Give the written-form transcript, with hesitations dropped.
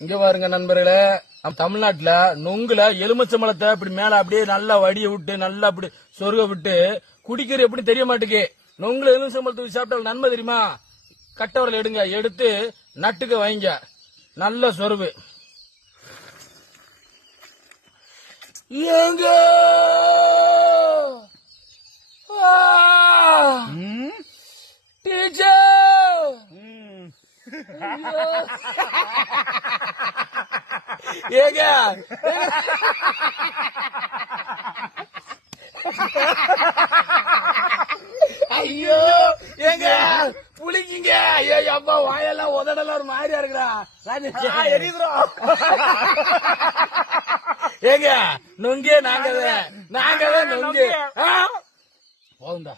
இங்க பாருங்க நண்பர்களே, நம்ம தமிழ்நாட்டுல நொங்குல எலுமிச்சம்பழத்தை இப்படி மேல அப்படியே நல்லா வடிய விட்டு நல்லா அப்படி சொருக விட்டு குடிக்கிற எப்படி தெரிய மாட்டேங்க. நொங்குல எலுமிச்சம்பழத்தை சாப்பிட்டா நன்மை தெரியுமா? கட்டவரில் எடுங்க, எடுத்து நட்டுக்க வைங்க, நல்ல சொருவு. ஏங்க டீச்சர் ஏங்க ஐயோ ஏங்க புளிக்குங்க. ஐயோ அப்பா வாயெல்லாம் உதடெல்லாம் ஒரு மாதிரியா இருக்குறா. ஏங்க நொங்கே நாங்கதான் நொங்கு போதும்டா.